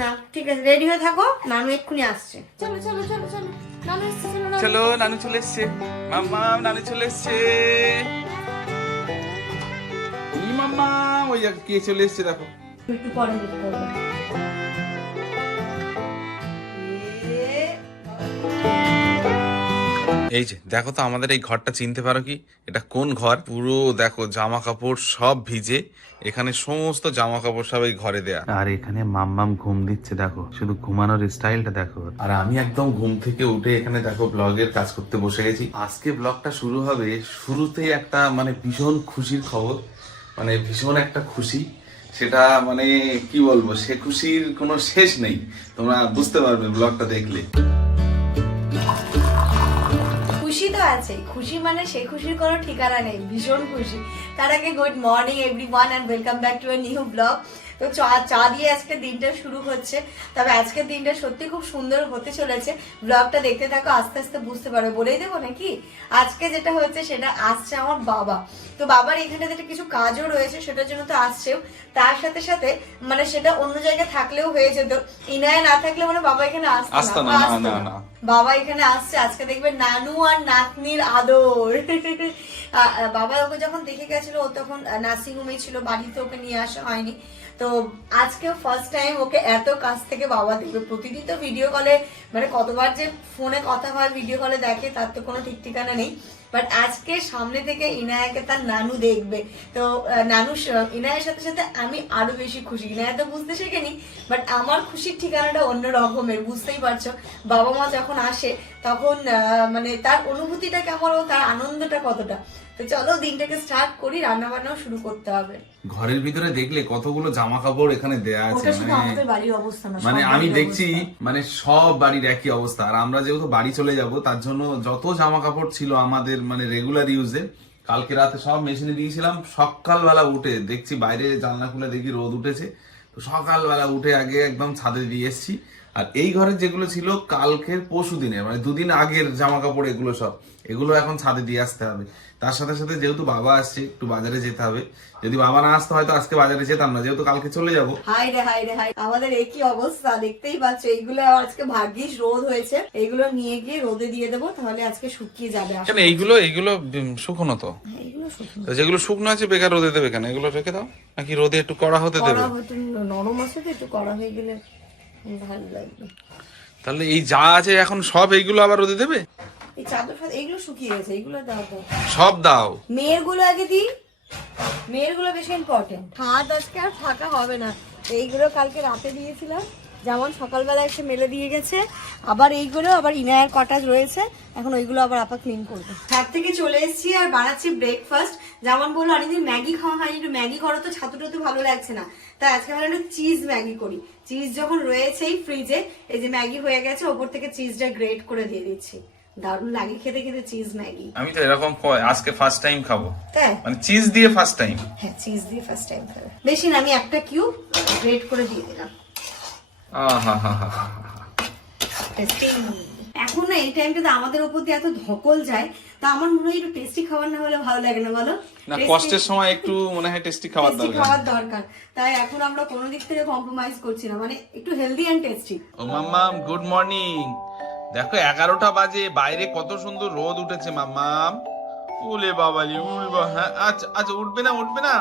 না ঠিক আছে রেডি হয়ে থাকো নানু এক্ষুনি আসছে। চলো চলো চলো চলো নানু এসছে চলো নানু। চলে এসছে। মাম্মা নানু চলে এসছে। মাম্মা ওই কে চলে এসছে দেখো। একটু পরে এই যে দেখো তো আমাদের এই ঘরটা চিনতে পারো কি? এটা কোন ঘর? পুরো দেখো জামা কাপড় সব ভিজে এখানে সমস্ত জামা কাপড় সব এই ঘরে দেয়া। আর এখানে মাম্মাম ঘুম দিচ্ছে দেখো। শুধু ঘুমানোর স্টাইলটা দেখো। আর আমি একদম ঘুম থেকে উঠে এখানে দেখো ব্লগের কাজ করতে বসে গেছি। আজকে ব্লগটা শুরু হবে শুরুতেই একটা মানে ভীষণ খুশির খবর। মানে ভীষণ একটা খুশি। সেটা মানে কি বলব সে খুশির কোনো শেষ নেই। তোমরা বুঝতে পারবে ব্লগটা দেখলে। আছে খুশি মানে সেই খুশির কোনো ঠিকানা নেই, ভীষণ খুশি। তার আগে good morning everyone and welcome back to a new blog তো চা চা দিয়ে আজকে দিনটা শুরু হচ্ছে। তবে আজকের দিনটা সত্যি খুব সুন্দর হতে চলেছে। ব্লগটা দেখতে থাকো আস্তে আস্তে বুঝতে পারো। বলেই দেবো নাকি? আজকে যেটা হচ্ছে সেটা আসছে আমার বাবা। তো বাবার এখানে যেটা কিছু কাজও রয়েছে সেটার জন্য তো আসছেও। তার সাথে সাথে মানে সেটা অন্য জায়গায় থাকলেও হয়ে যেত। ইনায় না থাকলে মানে বাবা এখানে আসতো না। বাবা এখানে আসছে। আজকে দেখবে নানু আর নাতনির আদর। বাবা ওকে যখন দেখে গেছিল ও তখন নার্সিং হোমে ছিল। বাড়িতে ওকে নিয়ে আসা হয়নি। তো আজকে ফার্স্ট টাইম ওকে এত কাছ থেকে বাবা দেখবে প্রতিদিন তো ভিডিও কলে মানে কতবার যে ফোনে কথা হয় ভিডিও কলে দেখে, তার তো কোনো ঠিক ঠিকানা নেই। বাট আজকে সামনে থেকে ইনায়াকে তার নানু দেখবে। তো নানু, ইনায়ের সাথে সাথে আমি আরও বেশি খুশি। ইনায়া তো বুঝতে শেখেনি বাট আমার খুশির ঠিকানাটা অন্য রকমের, বুঝতেই পারছ। বাবা মা যখন আসে, তখন মানে তার অনুভূতিটা কেমন ও তার আনন্দটা কতটা। তো চলো দিনটাকে স্টার্ট করি রান্না বান্নাও শুরু করতে হবে। ঘরের ভিতরে দেখলে কতগুলো জামা কাপড় এখানে দেয়া আছে মানে আমাদের বাড়ির অবস্থা না মানে আমি দেখছি মানে সব বাড়ির একই অবস্থা। আর আমরা যেহেতু বাড়ি চলে যাব তার জন্য যত জামা কাপড় ছিল আমাদের মানে রেগুলার ইউজে কালকে রাতে সব মেশিনে দিয়েছিলাম। সকালবেলা উঠে দেখছি বাইরে জানলা খুলে দেখি রোদ উঠেছে। সকালবেলা উঠে আগে একদম ছাদে দিয়ে এসছি। আর এই ঘরের যেগুলো ছিল কালকের পরশু দিনে মানে দুদিন আগের জামা কাপড় এগুলো সব। এগুলো এখন ছাদে দিয়ে আসতে হবে। তার সাথে সাথে যেহেতু বাবা আসছে একটু বাজারে যেতে হবে। যদি বাবা না আসতো হয়তো আজকে বাজারে যেতাম না। যেহেতু কালকে চলে যাব। হাই রে হাই রে হাই আমাদের একই অবস্থা দেখতেই পাচ্ছ। এইগুলো আজকে ভাগ্যিস রোদ হয়েছে। এইগুলো নিয়ে গিয়ে রোদে দিয়ে দেবো তাহলে আজকে শুকিয়ে যাবে কেন এইগুলো এইগুলো শুকনো। এইগুলো শুকনো। তো যেগুলো শুকনো আছে বেকার রোদে দেবে কেন? এগুলো রেখে দাও। নাকি রোদে একটু কড়া হতে দেবে? নরম আছে তো একটু কড়া হয়ে গেলে ভালো লাগবে। তাহলে এই যা আছে এখন সব এইগুলো আবার রোদে দেবে? এই চাদর ফাদর এইগুলো শুকিয়ে গেছে এইগুলো দাও দাও সব দাও। মেয়েরগুলো আগে দিই। মেয়েরগুলো বেশি ইম্পর্টেন্ট হাত আজকে আর ফাঁকা হবে না। এইগুলো কালকে রাতে দিয়েছিলাম। যেমন সকালবেলা এসে মেলে দিয়ে গেছে। আবার এইগুলো আবার ইনায়ার কটাজ রয়েছে। এখন ওইগুলো আবার আপা ক্লিন করবে। ছাদ থেকে চলে এসেছি আর বানাচ্ছি ব্রেকফাস্ট যেমন বলল অনেকদিন ম্যাগি খাওয়া হয়নি একটু ম্যাগি করো তো ছাতুটা তো ভালো লাগছে না। তাই আজকে ভালো একটু চিজ ম্যাগি করি। চিজ যখন রয়েছেই ফ্রিজে এই যে ম্যাগি হয়ে গেছে ওপর থেকে চিজটা গ্রেট করে দিয়ে দিচ্ছি। দারুণ লাগে খেতে খেতে চিজ ম্যাগি। আমি তো এরকম আজকে ফার্স্ট টাইম খাব। তাই? মানে চিজ দিয়ে ফার্স্ট টাইম হ্যাঁ চিজ দিয়ে ফার্স্ট টাইম খাবে। বেশি না আমি একটা কিউব গ্রেট করে দিয়ে দিলাম। আহা হা হা টেস্টিং এখন না এই টাইমটাতে আমাদের উপর দিয়ে এত ধকল যায় তা আমার মনে হয় একটু টেস্টি খাবার না হলে ভালো লাগে না বলো? না কষ্টের সময় একটু মনে হয় টেস্টি খাবার দরকার। খাবার দরকার। তাই এখন আমরা কোনো দিক থেকে কম্প্রোমাইজ করছি না মানে একটু হেলদি অ্যান্ড টেস্টি ও মাম্মাম গুড মর্নিং দেখো এগারোটা বাজে বাইরে কত সুন্দর রোদ উঠেছে মাম্মাম। উলে বাবালি উলবা হ্যাঁ আচ্ছা আচ্ছা উঠবে না উঠবে না।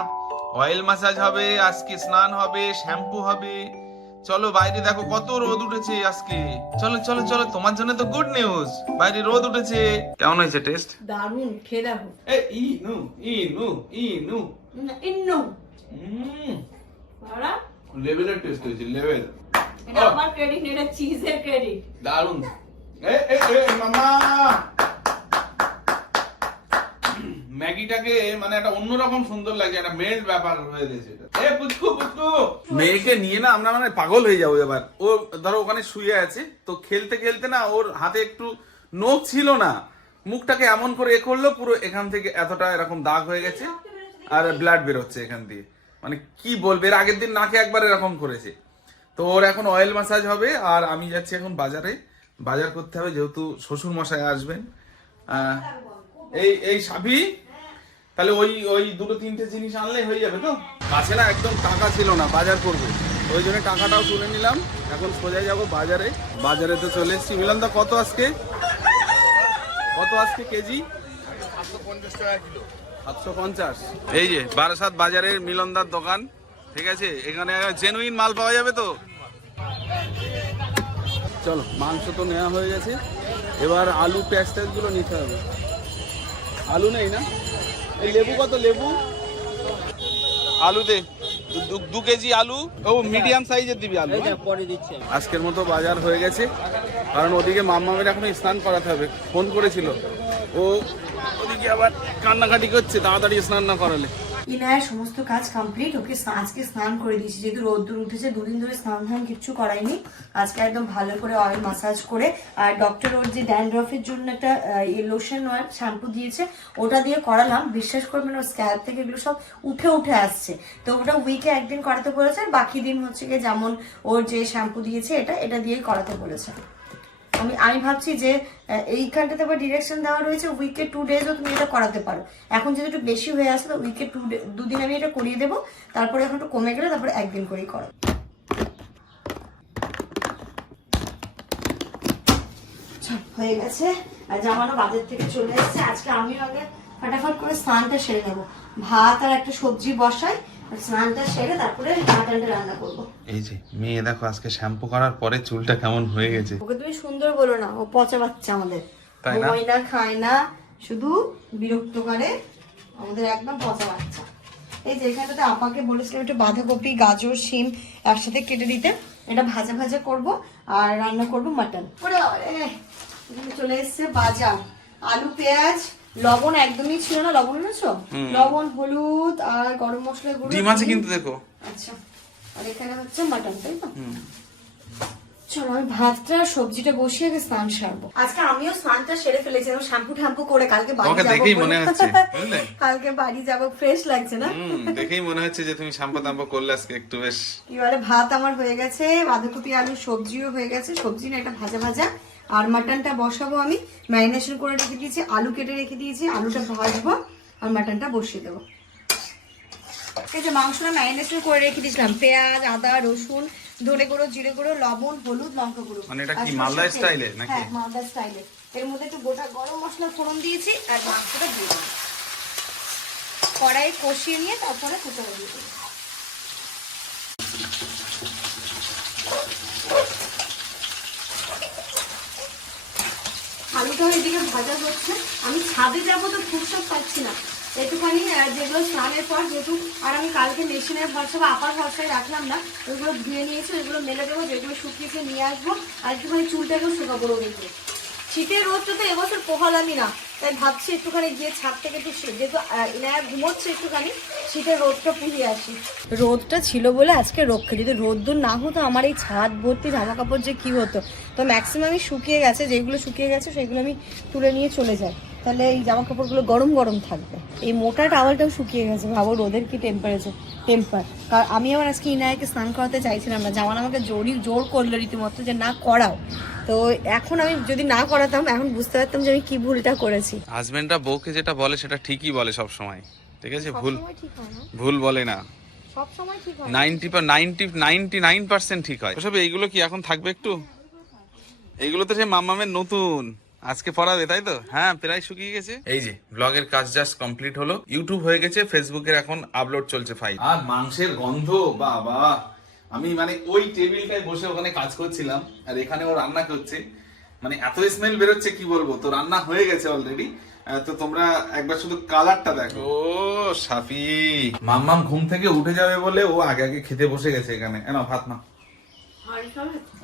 অয়েল ম্যাসাজ হবে আজকে স্নান হবে শ্যাম্পু হবে। চলো বাইরে দেখো কত রোদ উঠেছে আজকে। চলো চলো চলো তোমার জন্য তো গুড নিউজ বাইরে রোদ উঠেছে। কেমন হয়েছে টেস্ট দারুণ খেয়ে দেখো। এ ইনু ইনু ইনু। হুম লেভেলের টেস্ট হয়েছে লেভেল। এটা আমার ক্রেডিট এটা চিজের ক্রেডিট দারুণ এ এ এ মামা। ম্যাগিটাকে মানে একটা অন্যরকম সুন্দর লাগছে, একটা মেল্ট ব্যাপার হয়ে গেছে এ, পুচকু পুচকু! মেয়েকে নিয়ে না আমরা মানে পাগল হয়ে যাব এবার। ও, ধরো ওখানে শুয়ে আছে, তো খেলতে খেলতে না ওর হাতে একটু নখ ছিল না। মুখটাকে এমন করে এ করল, পুরো এখান থেকে এতটা এরকম দাগ হয়ে গেছে, আর ব্লাড বেরোচ্ছে এখান দিয়ে। মানে কি বলবে, এর আগের দিন নাকে একবার এরকম করেছে। তো ওর এখন অয়েল ম্যাসাজ হবে, আর আমি যাচ্ছি এখন বাজারে। বাজার করতে হবে, যেহেতু শ্বশুর মশাই আসবেন এই এই সাবি তাহলে ওই ওই দুটো তিনটে জিনিস আনলে হয়ে যাবে তো? কাছে না একদম টাকা ছিল না বাজার করব। ওই জন্য টাকাটাও তুলে নিলাম। এখন সোজা যাব বাজারে। বাজারে তো চলে এসেছি। মিলন দা কত আজকে? কত আজকে কেজি? সাতশো পঞ্চাশ এই যে বারাসাত বাজারের মিলনদার দোকান। ঠিক আছে? এখানে জেনুইন মাল পাওয়া যাবে তো? চলো মাংস তো নেওয়া হয়ে গেছে। এবার আলু প্যাঁচ ট্যাচগুলো নিতে হবে। আলু নেই না? এই লেবু কত লেবু? আলু দে দু- দু- দু কেজি আলু। ও মিডিয়াম সাইজের দিবি আলু হ্যাঁ? পরে দিচ্ছি আজকের মতো বাজার হয়ে গেছে। কারণ ওদিকে মাম্মামের এখন স্নান করাতে হবে। ফোন করেছিল। ও ওদিকে আবার কান্নাকাটি করছে তাড়াতাড়ি স্নান না করালে। ইনায়ের সমস্ত কাজ কমপ্লিট ওকে আজকে স্নান করে দিয়েছি। যেহেতু রোদ্দুর উঠেছে, দুদিন ধরে স্নান ধান কিচ্ছু করাইনি। আজকে একদম ভালো করে অয়েল মাসাজ করে, আর ডক্টর ওর যে ড্যান্ড্রফের জন্য একটা লোশন আর শ্যাম্পু দিয়েছে, ওটা দিয়ে করালাম। বিশ্বাস করবেন, ওর স্ক্যাল্প থেকে এগুলো সব উঠে উঠে আসছে। তো ওটা উইকে একদিন করাতে বলেছে, আর বাকি দিন হচ্ছে গিয়ে যেমন ওর যে শ্যাম্পু দিয়েছে, এটা এটা দিয়েই করাতে বলেছে। আমি আমি ভাবছি যে এইখানটাতে আবার ডিরেকশন দেওয়া রয়েছে উইকে টু ডেজও তুমি এটা করাতে পারো। এখন যদি একটু বেশি হয়ে আসে তো উইকে টু দুদিন আমি এটা করিয়ে দেবো, তারপরে এখন একটু কমে গেলে তারপরে একদিন করেই করো। হয়ে গেছে। আর জামানো বাজার থেকে চলে এসেছে। আজকে আমিও আগে ফাটাফাট করে স্নানটা সেরে নেব। ভাত আর একটা সবজি বসাই স্নানটা সেরে তারপরে মাটনটা রান্না করব। এই যে মেয়ে দেখো আজকে শ্যাম্পু করার পরে চুলটা কেমন হয়ে গেছে। ওকে তুমি সুন্দর বলো না ও পচা বাচ্চা আমাদের। তাই না? না খায় না শুধু বিরক্ত করে আমাদের একদম পচা বাচ্চা। এই যে এখানটাতে আপাকে বলেছিলাম একটু বাঁধাকপি গাজর শিম একসাথে কেটে দিতে। এটা ভাজা ভাজা করব আর রান্না করব মাটন। চলে এসছে বাজার। আলু পেঁয়াজ লবণ একদমই ছিল না লবণ এনেছো? লবণ হলুদ আর গরম মশলা গুঁড়ো ডিম আছে কিন্তু দেখো। আচ্ছা। আর এখানে হচ্ছে মাটন তাই তো? চলো আমি ভাতটা সবজিটা বসিয়ে আগে স্নান সারবো। আজকে আমিও স্নানটা সেরে ফেলেছি আমি শ্যাম্পু ট্যাম্পু করে কালকে বাড়ি যাব দেখেই মনে হচ্ছে, কালকে বাড়ি যাব ফ্রেশ লাগছে না? দেখেই মনে হচ্ছে যে তুমি শ্যাম্পু তাম্পু করলে আজকে একটু বেশ কি বলে ভাত আমার হয়ে গেছে বাঁধাকপি আলু সবজিও হয়ে গেছে। সবজি না এটা ভাজা ভাজা। আর মাটনটা বসাবো আমি। ম্যারিনেশন করে রেখে দিয়েছি আলু কেটে রেখে দিয়েছি আলুটা ভাজবো আর মাটনটা বসিয়ে দেবো। এই যে মাংসটা ম্যারিনেশন করে রেখে দিয়েছিলাম পেঁয়াজ আদা রসুন ধনে গুঁড়ো জিরে গুঁড়ো লবণ হলুদ লঙ্কা গুঁড়ো। মানে এটা কি মালদা স্টাইলে নাকি? হ্যাঁ মালদা স্টাইলে। এর মধ্যে একটু গোটা গরম মশলা ফোড়ন দিয়েছি আর মাংসটা দিয়ে দিলাম। কড়াই কষিয়ে নিয়ে তারপরে কুচানো দিয়ে দিলাম। আলুটাও এদিকে ভাজা হচ্ছে। আমি ছাদে যাব তো ফুরসত পাচ্ছি না। একটুখানি যেগুলো স্নানের পর যেহেতু, আর আমি কালকে মেশিনের ভরসা বা আপার ভরসায় রাখলাম না, ওইগুলো ধুয়ে নিয়েছি, ওইগুলো মেলে দেবো, যেগুলো শুকিয়েছে নিয়ে আসব, আর একটুখানি চুলটাকেও শুকাবো রোদেতে শীতের রোদটা তো এবছর পোহালামই না। তাই ভাবছি একটুখানি গিয়ে ছাদ থেকে একটু যেহেতু ইনায়া ঘুমোচ্ছে একটুখানি, শীতের রোদটা পুড়িয়ে আসি। রোদটা ছিল বলে আজকে রক্ষে যদি রোদ্দুর না হতো, আমার এই ছাদ ভর্তি জামা কাপড় যে কি হতো? তো ম্যাক্সিমামই শুকিয়ে গেছে, যেগুলো শুকিয়ে গেছে সেগুলো আমি তুলে নিয়ে চলে যাই। তাহলে এই জামা কাপড়গুলো গরম গরম থাকবে। এই মোটা টাওয়ালটাও শুকিয়ে গেছে। ভাবো রোদের কি টেম্পারেচার টেম্পার কারণ আমি আমার আজকে ইনায়াকে স্নান করাতে চাইছিলাম না। জামান আমাকে জোরই জোর করল রীতিমতো যে না করাও। তো এখন আমি যদি না করাতাম এখন বুঝতে পারতাম যে আমি কি ভুলটা করেছি। হাজবেন্ডরা বউকে যেটা বলে সেটা ঠিকই বলে সব সময় ঠিক আছে? ভুল ভুল বলে না। সব সময় ঠিক হয় না। Ninety ninety ninety nine percent ঠিক হয়। ওসব এইগুলো কি এখন থাকবে একটু? এইগুলো তো সে মামামের নতুন। আজকে পড়াবে তাই তো? হ্যাঁ প্রায় শুকিয়ে গেছে। এই যে ব্লগের কাজ জাস্ট কমপ্লিট হলো। ইউটিউব হয়ে গেছে ফেসবুকের এখন আপলোড চলছে ফাইল আর মাংসের গন্ধ বাবা। আমি মানে ওই টেবিলটায় বসে ওখানে কাজ করছিলাম আর এখানে ও রান্না করছে। মানে এত স্মেল বেরোচ্ছে কি বলব? তো রান্না হয়ে গেছে অলরেডি তো তোমরা একবার শুধু কালারটা দেখো। ও সাফি। মাম্মাম ঘুম থেকে উঠে যাবে বলে ও আগে আগে খেতে বসে গেছে এখানে। এনা ভাত না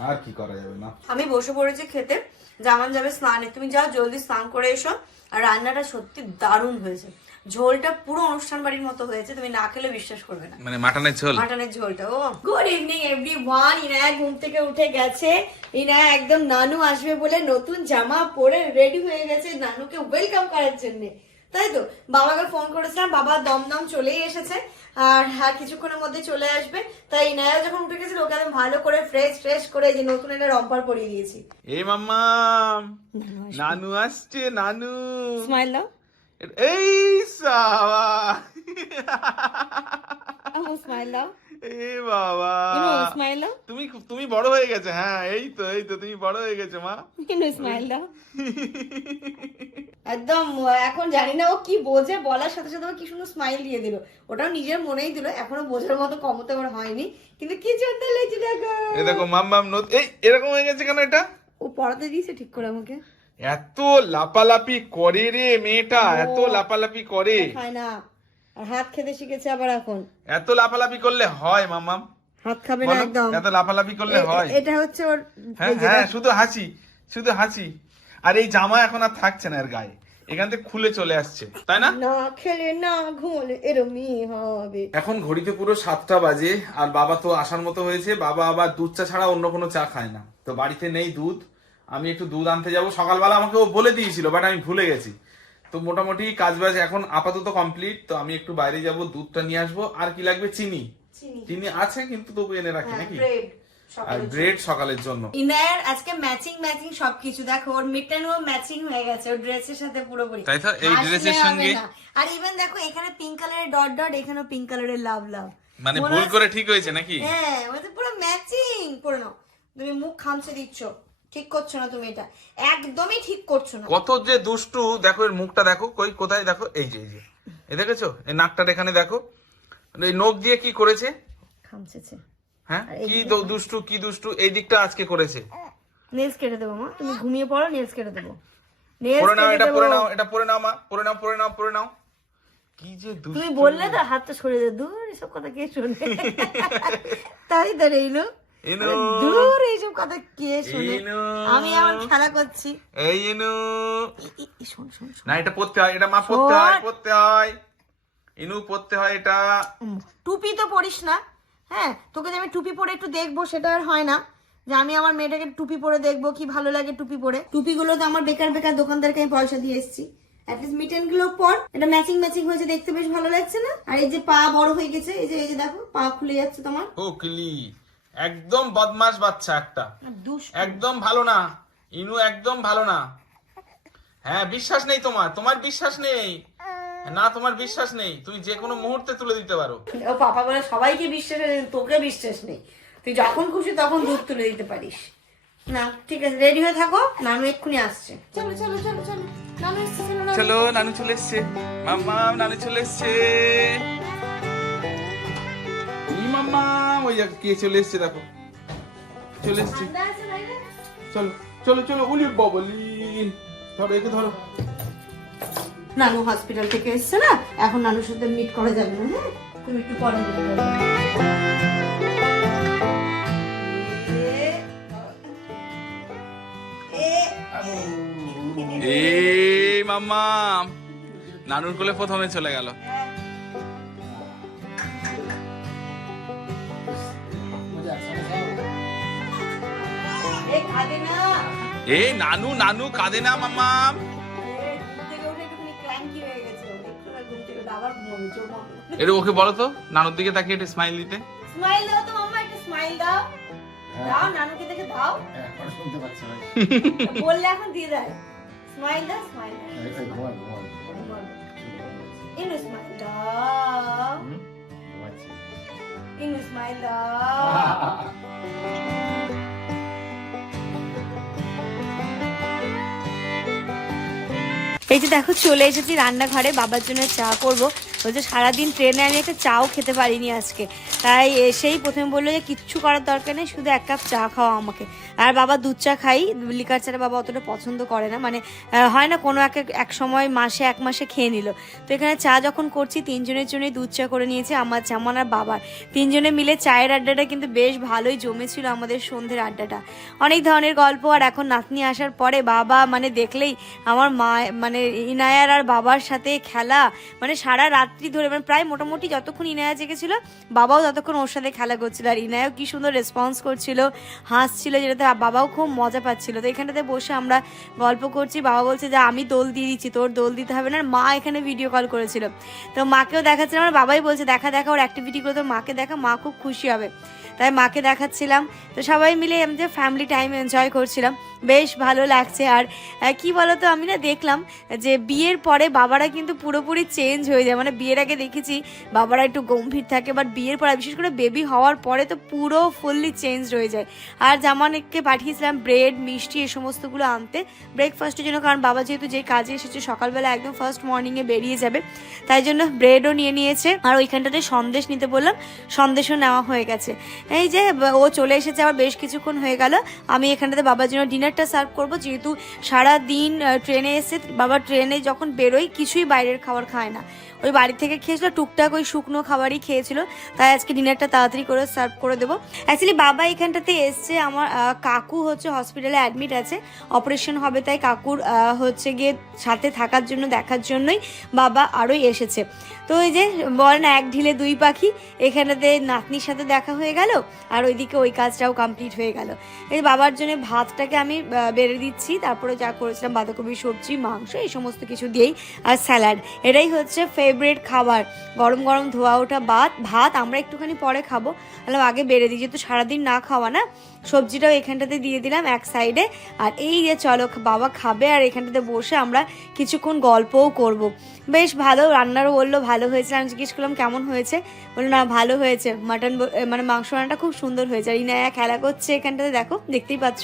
আর কি করা যাবে না? আমি বসে পড়েছি খেতে। জামান যাবে স্নানে। তুমি যাও জলদি স্নান করে এসো। আর রান্নাটা সত্যি দারুণ হয়েছে। ঝোলটা পুরো অনুষ্ঠান বাড়ির মতো হয়েছে তুমি না খেলে বিশ্বাস করবে না। মানে মাটনের ঝোল? মাটনের ঝোলটা ও। Good evening everyone Inaya ঘুম থেকে উঠে গেছে। ইনায়া একদম নানু আসবে বলে নতুন জামা পরে রেডি হয়ে গেছে নানুকে ওয়েলকাম করার জন্য। তাই তো? বাবাকে ফোন করেছিলাম বাবা দমদম চলেই এসেছে। আর হ্যাঁ কিছুক্ষণের মধ্যে চলে আসবে। তাই ইনায়া যখন উঠে গেছিল ওকে আমি ভালো করে ফ্রেশ ফ্রেশ করে এই যে নতুন এনে রম্পার পরিয়ে দিয়েছি। এ মাম্মা নানু আসছে। নানু স্মাইল দাও। এই সাবা। স্মাইল দাও। এ বাবা। স্মাইল দাও তুমি তুমি বড় হয়ে গেছে হ্যাঁ এই তো এই তো তুমি বড় হয়ে গেছে মা। ইনু স্মাইল দাও একদম এখন জানি না ও কি বোঝে বলার সাথে সাথে কি সুন্দর স্মাইল দিয়ে দিল। ওটাও নিজের মনেই দিল এখনও বোঝার মতো ওর হয়নি। কিন্তু কি জন্য লেজি দেখো? মাম মাম নত এই এরকম হয়ে গেছে কেন এটা? ও পড়াতে দিয়েছে ঠিক করে আমাকে। এত লাপালাপি করে রে মেয়েটা এত লাপালাপি করে। না। আর হাত খেতে শিখেছে আবার এখন। এত লাপালাপি করলে হয় মামাম হাত খাবে না একদম। এত লাপালাপি করলে হয়। এটা হচ্ছে ওর হ্যাঁ হ্যাঁ শুধু হাসি শুধু হাসি। আর এই জামা এখন আর থাকছে না এর গায়ে। এখান থেকে খুলে চলে আসছে তাই না? না খেলে না ঘুমলে এরমই হবে। এখন ঘড়িতে পুরো সাতটা বাজে আর বাবা তো আসার মতো হয়েছে বাবা আবার দুধ চা ছাড়া অন্য কোনো চা খায় না। তো বাড়িতে নেই দুধ আমি একটু দুধ আনতে যাব। সকালবেলা আমাকে ও বলে দিয়েছিল বাট আমি ভুলে গেছি। তো মোটামুটি কাজ বাজ এখন আপাতত কমপ্লিট তো আমি একটু বাইরে যাব দুধটা নিয়ে আসব। আর কি লাগবে? চিনি। চিনি। চিনি আছে কিন্তু তবু এনে রাখি নাকি? আর ব্রেড সকালের জন্য। ইনায়ার আজকে ম্যাচিং ম্যাচিং সবকিছু। দেখো ওর মিটানো ম্যাচিং হয়ে গেছে ওর ড্রেসের সাথে পুরোপুরি। তাই তো? এই ড্রেসের সঙ্গে? আর ইভেন দেখো এখানে পিঙ্ক কালারের ডট ডট এখানেও পিঙ্ক কালারের লাভ লাভ মানে ভুল করে ঠিক হয়েছে নাকি? হ্যাঁ মানে পুরো ম্যাচিং করে নাও তুমি মুখ খামছে দিচ্ছ। ঠিক করছ না তুমি এটা। একদমই ঠিক করছ না। কত যে দুষ্টু। দেখো এর মুখটা দেখো কই কোথায় দেখো? এই যে এই যে। এই দেখেছ? এই নাকটা এখানে দেখো। এই নখ দিয়ে কি করেছে? খামছেছে হ্যাঁ? কি দুষ্টু কি দুষ্টু? এই দিকটা আজকে করেছে। নেলস কেটে দেবো মা। তুমি ঘুমিয়ে পড়ো নেলস কেটে দেবো। নেলস পরে নাও এটা পরে নাও এটা পরে নাও মা। পরে নাও পরে নাও পরে নাও। কি যে দুষ্টু। তুমি বললে তো হাতটা সরিয়ে দে দূর এসব কথা কে শুনে? তাই তো এনো দূর এইসব কথা কে শুনে? আমি আমার খেলা করছি। এই এনো ই- ই- ই, শোন শোন শোন। না এটা পড়তে হয় এটা মা পড়তে হয় পড়তে হয়। ইনু পড়তে হয় এটা। টুপি তো পরিস না। হ্যাঁ তোকে যে আমি টুপি পরে একটু দেখব সেটা আর হয় না। যে আমি আমার মেয়েটাকে টুপি পরে দেখব কি ভালো লাগে টুপি পরে। টুপিগুলো তো আমার বেকার বেকার দোকানদারকে আমি পয়সা দিয়ে এসেছি। অ্যাটলিস্ট মিটেনগুলো পর এটা ম্যাচিং ম্যাচিং হয়েছে দেখতে বেশ ভালো লাগছে না? আর এই যে পা বড় হয়ে গেছে এই যে এই যে দেখো পা খুলে যাচ্ছে তোমার। ও কিলি। একদম বদমাস বাচ্চা একটা। একদম ভালো না। ইনু একদম ভালো না। হ্যাঁ বিশ্বাস নেই তোমার। তোমার বিশ্বাস নেই। না তোমার বিশ্বাস নেই। তুমি যে কোনো মুহূর্তে তুলে দিতে পারো। ও পাপা বলে সবাইকে বিশ্বাস আছে তোকে বিশ্বাস নেই। তুই যখন খুশি তখন দুধ তুলে দিতে পারিস। না ঠিক আছে রেডি হয়ে থাকো। নানু এক্ষুনি আসছে। চলো চলো চলো চলো। নানু এসছে চলো নানু। চলো নানু চলে এসছে। মাম্মা নানু চলে এসছে। ওই কে চলে এসছে দেখো। চলে এসছে? চলো চলো চলো উলি বাবলি ধরো একে ধরো। নানু হসপিটাল থেকে এসছে না এখন নানুর সাথে মিট করা যাবে না হ্যাঁ? তুমি একটু পরে এ মাম্মা নানুর কোলে প্রথমে চলে গেল। উঠে আবার ঘুমাবে, চোখ বন্ধ করে। এটা ওকে বলো তো নানুর দিকে তাকিয়ে একটু স্মাইল দিতে। স্মাইল দাও তো মাম্মা একটু স্মাইল দাও। দাও নানুকে দেখে দাও। এখন শুনতে পাচ্ছি না। বললে এখন দিয়ে দেয়। স্মাইল দাও স্মাইল দাও। এই, এই, ঘুমান, ঘুমান। ইনু স্মাইল দাও? ইনু স্মাইল দাও। এই যে দেখো চলে এসেছি রান্নাঘরে বাবার জন্য চা করব। বলছে, সারাদিন ট্রেনে আমি একটা চাও খেতে পারিনি আজকে। তাই এসেই প্রথমে বলল যে, কিচ্ছু করার দরকার নেই, শুধু এক কাপ চা খাওয়া আমাকে। আর বাবা দুধ চা খাই, লিকার চাটা বাবা অতটা পছন্দ করে না মানে হয় না কোনো এক এক- সময় মাসে, এক মাসে খেয়ে নিল। তো এখানে চা যখন করছি, তিনজনের জন্যই দুধ চা করে নিয়েছি আমার যেমন আর বাবার। তিনজনে মিলে চায়ের আড্ডাটা কিন্তু বেশ ভালোই জমেছিল আমাদের সন্ধ্যের আড্ডাটা। অনেক ধরনের গল্প, আর এখন নাতনি আসার পরে বাবা মানে দেখলেই আমার মা মানে ইনায়ার আর বাবার সাথে খেলা মানে সারা রাত্রি ধরে মানে প্রায় মোটামুটি যতক্ষণ ইনায়া জেগেছিল, বাবাও ততক্ষণ ওর সাথে খেলা করছিল। আর ইনায়াও কি সুন্দর রেসপন্স করছিল, হাসছিল, যেটাতে বাবাও খুব মজা পাচ্ছিল। তো এখানটাতে বসে আমরা গল্প করছি, বাবা বলছে, যে, আমি দোল দিয়ে দিচ্ছি, তোর দোল দিতে হবে না। মা এখানে ভিডিও কল করেছিল। তো মাকেও দেখাচ্ছে আমার বাবাই বলছে, দেখা দেখা, ওর অ্যাক্টিভিটিগুলো তোর মাকে দেখা, মা খুব খুশি হবে। তাই মাকে দেখাচ্ছিলাম। তো সবাই মিলে এমনি ফ্যামিলি টাইম এনজয় করছিলাম, বেশ ভালো লাগছে। আর কি বলতো, আমি না দেখলাম যে বিয়ের পরে বাবারা কিন্তু পুরোপুরি চেঞ্জ হয়ে যায়। মানে বিয়ের আগে দেখেছি বাবারা একটু গম্ভীর থাকে বাট বিয়ের পরে, বিশেষ করে বেবি হওয়ার পরে তো পুরো ফুললি চেঞ্জ হয়ে যায়। আর জামানকে পাঠিয়েছিলাম ব্রেড মিষ্টি এ সমস্তগুলো আনতে ব্রেকফাস্টের জন্য, কারণ বাবা যেহেতু যে কাজে এসেছে, সকালবেলা একদম ফার্স্ট মর্নিংয়ে বেরিয়ে যাবে, তাই জন্য ব্রেডও নিয়ে নিয়েছে। আর ওইখানটাতে সন্দেশ নিতে বললাম, সন্দেশও নেওয়া হয়ে গেছে। এই যে, ও চলে এসেছে, আবার বেশ কিছুক্ষণ হয়ে গেল। আমি এখানটাতে বাবার জন্য ডিনারটা সার্ভ করব। যেহেতু সারা দিন ট্রেনে এসে, বাবা ট্রেনে যখন বেরোই কিছুই বাইরের খাবার খায় না। ওই বাড়ি থেকে খেয়েছিল, টুকটাক ওই শুকনো খাবারই খেয়েছিল। তাই আজকে ডিনারটা তাড়াতাড়ি করে সার্ভ করে দেবো। অ্যাকচুয়ালি বাবা এখানটাতে এসছে, আমার কাকু হচ্ছে হসপিটালে অ্যাডমিট আছে। অপারেশন হবে তাই কাকুর হচ্ছে গিয়ে সাথে থাকার জন্য, দেখার জন্যই বাবা আরোই এসেছে। তো ওই যে বল না, এক ঢিলে দুই পাখি, এখানেতে নাতনির সাথে দেখা হয়ে গেল, আর ওইদিকে ওই কাজটাও কমপ্লিট হয়ে গেল। এই বাবার জন্য ভাতটাকে আমি বেড়ে দিচ্ছি, তারপরে যা করেছিলাম, বাঁধাকপি, সবজি, মাংস, এই সমস্ত কিছু দিয়েই, আর স্যালাড। এটাই হচ্ছে ফেভারিট খাবার? গরম গরম ধোয়া ওঠা ভাত ভাত আমরা একটুখানি পরে খাব। তাহলে আগে বেড়ে দিই, যেহেতু সারাদিন না খাওয়া না, সবজিটাও এখানটাতে দিয়ে দিলাম এক সাইডে আর এই যে চলো, বাবা খাবে আর এখানটাতে বসে আমরা কিছুক্ষণ গল্পও করব। বেশ ভালো, রান্নারও বলল, ভালো হয়েছে। আমি জিজ্ঞেস করলাম, কেমন হয়েছে? বলল, না, ভালো হয়েছে। মাটন মানে মাংস রান্নাটা খুব সুন্দর হয়েছে। আর ইনায়া খেলা করছে এখানটাতে, দেখো, দেখতেই পাচ্ছ।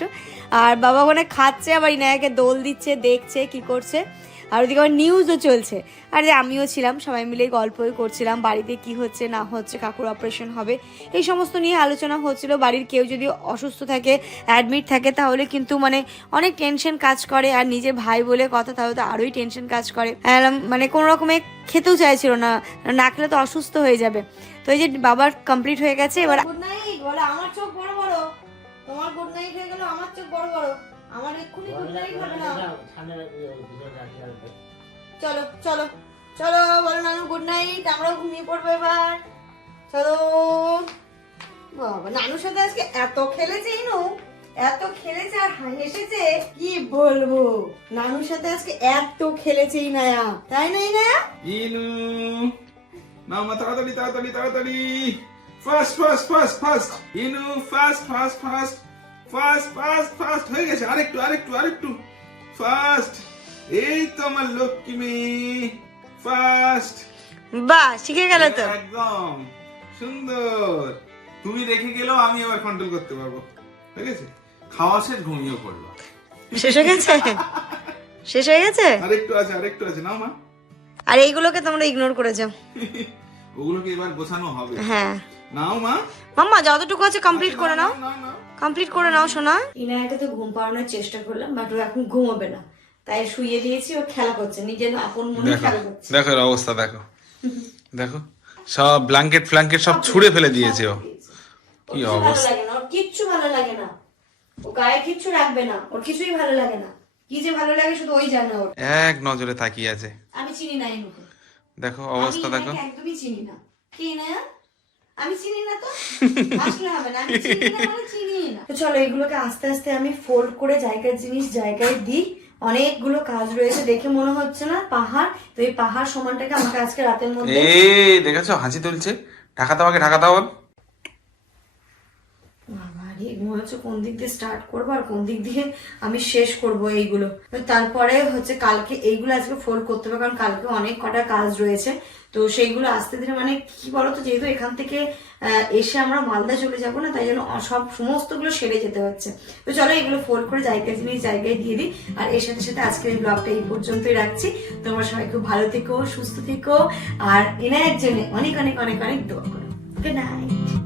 আর বাবা ওখানে খাচ্ছে, আবার ইনায়াকে দোল দিচ্ছে, দেখছে, কি করছে। আর ওদিকে আবার নিউজও চলছে। আর যে আমিও ছিলাম, সবাই মিলে গল্পই করছিলাম, বাড়িতে কি হচ্ছে, না হচ্ছে, কাকুর অপারেশন হবে। এই সমস্ত নিয়ে আলোচনা হচ্ছিল। বাড়ির কেউ যদি অসুস্থ থাকে অ্যাডমিট থাকে, তাহলে কিন্তু মানে অনেক টেনশন কাজ করে। আর নিজের ভাই বলে কথা, তাহলে তো আরোই টেনশন কাজ করে। মানে কোনো রকমে খেতেও চাইছিল না। না খেলে তো অসুস্থ হয়ে যাবে। তো এই যে বাবার কমপ্লিট হয়ে গেছে, এবার আমার চোখ বড় বড়। তোমার গুড নাইট হয়ে গেল, আমার চোখ বড় বড়। আমার এক্ষুনি গুড নাইট হবে। না চলো চলো চলো বলো নানু গুড নাইট আমরাও ঘুমিয়ে পড়ব এবার। চলো। বাবা নানুর সাথে আজকে এত খেলেছে ইনু? এত খেলেছে আর হেসেছে কি বলব? নানুর সাথে আজকে এত খেলেছে ইনায়া। তাই না ইনায়া? ইনু নাও মা তাড়াতাড়ি তাড়াতাড়ি তাড়াতাড়ি। Fast fast fast fast Inu fast fast fast fast fast fast হয়ে গেছে। আরেকটু আরেকটু আরেকটু। ফাস্ট এই তো আমার লক্ষ্মী। মেয়ে ফাস্ট বাহ শিখে গেল তো। একদম। সুন্দর। তুমি রেখে গেলেও আমি আবার কন্ট্রোল করতে পারব। ঠিক আছে খাওয়া শেষ ঘুমিয়ে পড়ল শেষ হয়ে গেছে? শেষ হয়ে গেছে? আরেকটু আছে আরেকটু আছে। নাও মা। আর এইগুলোকে তোমরা ইগনোর করে যাও। ওগুলোকে এবার গোছানো হবে। হ্যাঁ। নাও মা। মাম্মা যতটুকু আছে কমপ্লিট করে নাও না নাও। কমপ্লিট করে নাও শোনা ইনায়াকে তো ঘুম পাড়ানোর চেষ্টা করলাম বাট ও এখন ঘুমাবে না। তাই শুয়ে দিয়েছি ও খেলা করছে নিজের আপন মনে খেলা করছে। দেখো এর অবস্থা দেখো। দেখো সব ব্ল্যাঙ্কেট ফ্ল্যাঙ্কেট সব ছুঁড়ে ফেলে দিয়েছে ও। কি অবস্থা। লাগে না ওর কিচ্ছু ভালো লাগে না। ও গায়ে কিচ্ছু রাখবে না ওর কিছুই ভালো লাগে না। কি যে ভালো লাগে শুধু ওই জানে ওর। এক নজরে তাকিয়ে আছে। আমি চিনি না ইনুকে দেখো অবস্থা দেখো। একদমই চিনি না। কি না আমি চিনি না তো? আসলে হবে না আমি চিনি না মানে চিনি না। তো চলো এগুলোকে আস্তে আস্তে আমি ফোল্ড করে জায়গার জিনিস জায়গায় দিই। অনেকগুলো কাজ রয়েছে দেখে মনে হচ্ছে না পাহাড়। তো এই পাহাড় সমানটাকে আমাকে আজকে রাতের মধ্যে এই দেখেছ? হাসি তুলছে। ঢাকা দাও আগে ঢাকা দাও বাবারে মনে হচ্ছে কোন দিক দিয়ে স্টার্ট করব আর কোন দিক দিয়ে আমি শেষ করব এইগুলো। তো তারপরে হচ্ছে কালকে এইগুলো আজকে ফোল্ড করতে হবে কারণ কালকে অনেক কটা কাজ রয়েছে। তো সেইগুলো আসতে ধীরে মানে কি বলতো, যেহেতু এখান থেকে এসে আমরা মালদা চলে যাব না, তাই জন্য সব সমস্তগুলো সেরে যেতে হচ্ছে। তো চলো এগুলো ফোল করে জায়গায় জিনিস জায়গায় দিয়ে দিই, আর এর সাথে সাথে আজকের এই ব্লগটা এই পর্যন্তই রাখছি। তোমরা সবাই খুব ভালো থেকো, সুস্থ থেকো, আর এনায়ের জন্য অনেক অনেক অনেক অনেক দোয়া করো। Good night